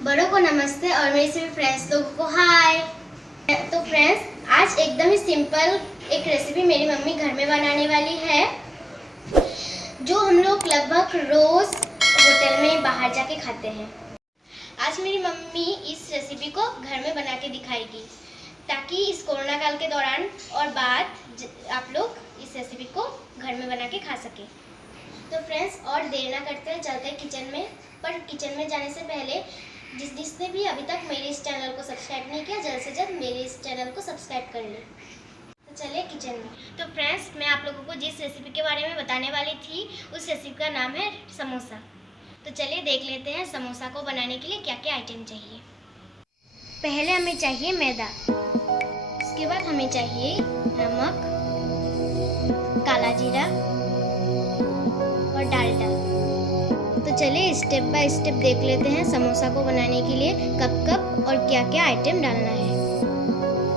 बड़ों को नमस्ते और मेरे सभी फ्रेंड्स लोगों को हाय। तो फ्रेंड्स, आज एकदम ही सिंपल एक रेसिपी मेरी मम्मी घर में बनाने वाली है, जो हम लोग लगभग रोज़ होटल में बाहर जाके खाते हैं। आज मेरी मम्मी इस रेसिपी को घर में बना के दिखाएगी, ताकि इस कोरोना काल के दौरान और बाद आप लोग इस रेसिपी को घर में बना के खा सकें। तो फ्रेंड्स, और देर ना करते हैं, चलते हैं किचन में। पर किचन में जाने से पहले जिसने भी अभी तक मेरे इस चैनल को सब्सक्राइब नहीं किया, जल्द से जल्द मेरे इस चैनल को सब्सक्राइब कर लें। तो चलिए किचन में। तो फ्रेंड्स, मैं आप लोगों को जिस रेसिपी के बारे में बताने वाली थी, उस रेसिपी का नाम है समोसा। तो चलिए देख लेते हैं समोसा को बनाने के लिए क्या क्या आइटम चाहिए। पहले हमें चाहिए मैदा, उसके बाद हमें चाहिए नमक, काला जीरा और डालडा। तो चलिए स्टेप बाय स्टेप देख लेते हैं समोसा को बनाने के लिए कब कब और क्या क्या आइटम डालना है।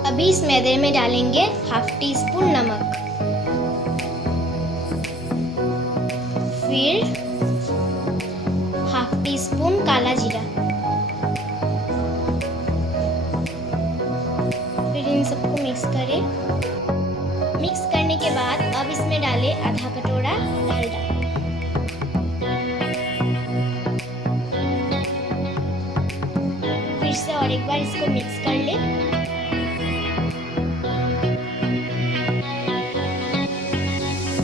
अभी इस मैदे में डालेंगे हाफ टी स्पून नमक, फिर हाफ टी स्पून काला जीरा, फिर इन सबको मिक्स करें। मिक्स करने के बाद अब इसमें डालें आधा कटोरा डालडा, फिर से और एक बार इसको मिक्स कर लें।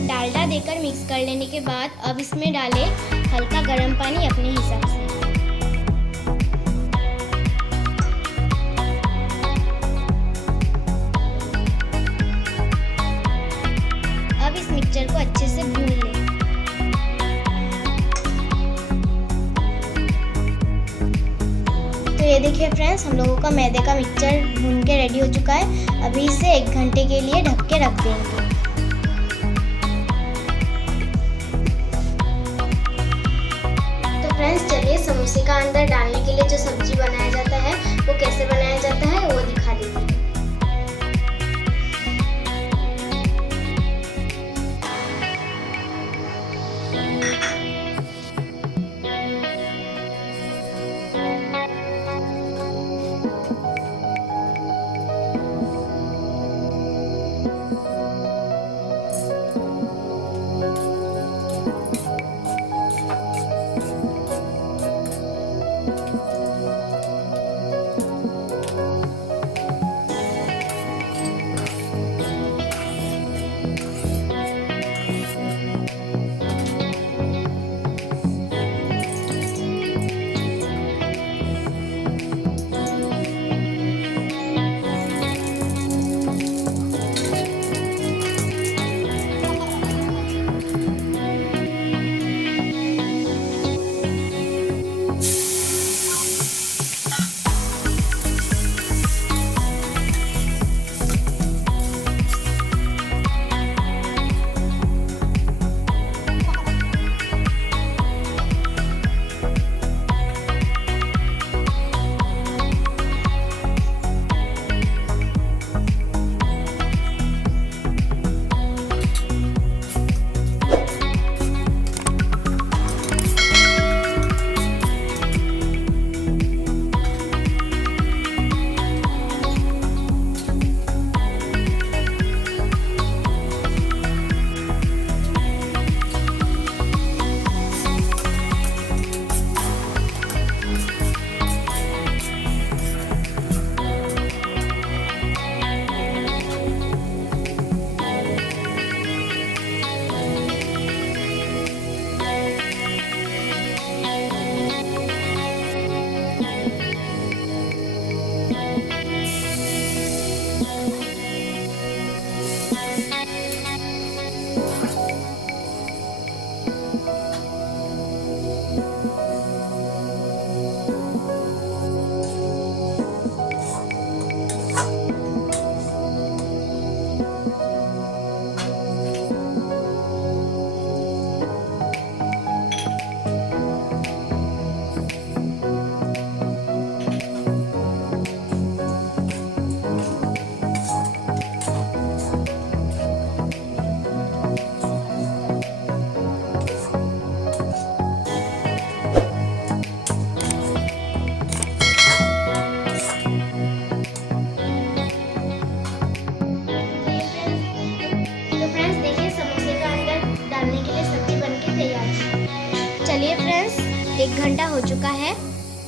डालडा देकर मिक्स कर लेने के बाद अब इसमें डालें हल्का गर्म पानी अपने हिसाब से। अब इस मिक्सचर को अच्छे से भून लें। तो ये देखिए फ्रेंड्स, हम लोगों का मैदे का मिक्सचर भून के रेडी हो चुका है। अभी इसे 1 घंटे के लिए ढक के रख देंगे। तो फ्रेंड्स, चलिए समोसे का अंदर डालने के लिए जो सब्जी बनाया जाता है वो कैसे बनाया जाता है वो दिखा देती हूँ। चुका है।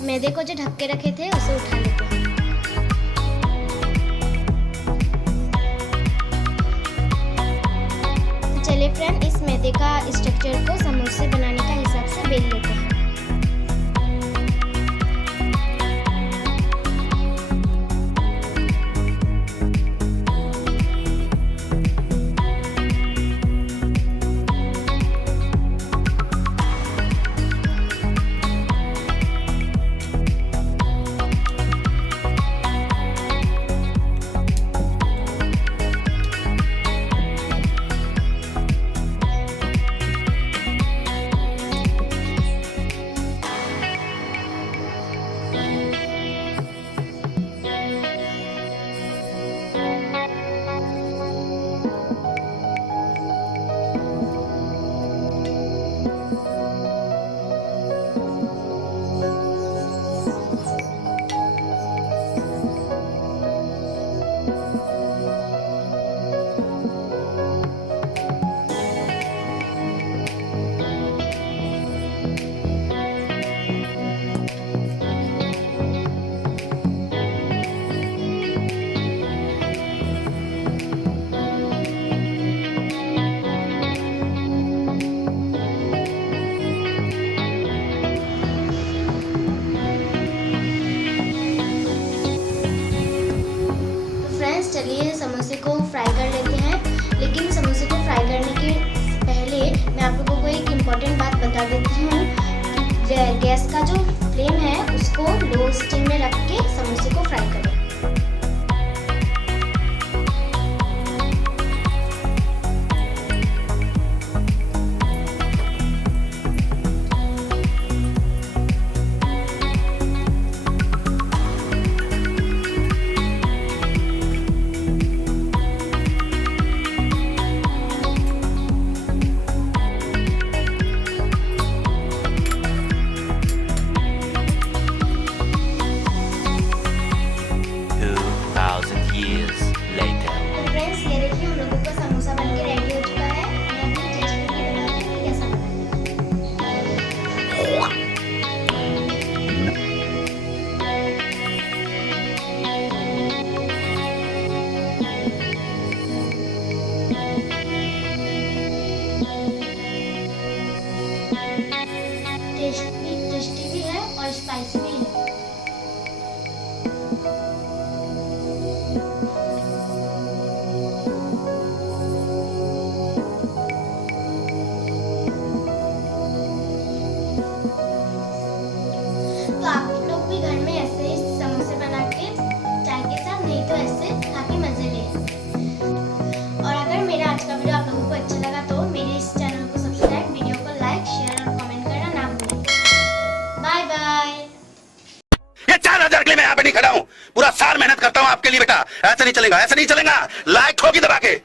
मैदे को जो ढक के रखे थे उसे उठा लेते हैं। तो चलिए फ्रेंड, इस मैदे का स्ट्रक्चर को समोसे बनाने का हिसाब से बेल लेते हैं। चलिए समोसे को फ्राई कर लेते हैं। लेकिन समोसे को फ्राई करने के पहले मैं आप लोगों को एक इम्पॉर्टेंट बात बता देती हूँ कि गैस का जो फ्लेम है उसको लो स्टीम में रख के समोसे को फ्राई करें। टेस्टी भी है और स्पाइसी भी है। तो आप लोग भी घर में ऐसे ही समोसे बना के चाय के साथ, नहीं तो ऐसे खा के मजे ले। और अगर मेरा आज का वीडियो आप लोगों को अच्छा लगा तो मेरे इस चैनल को सब्सक्राइब, वीडियो को लाइक, शेयर और कमेंट करना ना भूलें। Bye bye. ये 4000 के लिए मैं यहाँ पे नहीं खड़ा हूँ। पूरा साल मेहनत करता हूँ आपके लिए बेटा। ऐसा नहीं चलेगा, ऐसा नहीं चलेगा। लाइक ठोकी दबा के।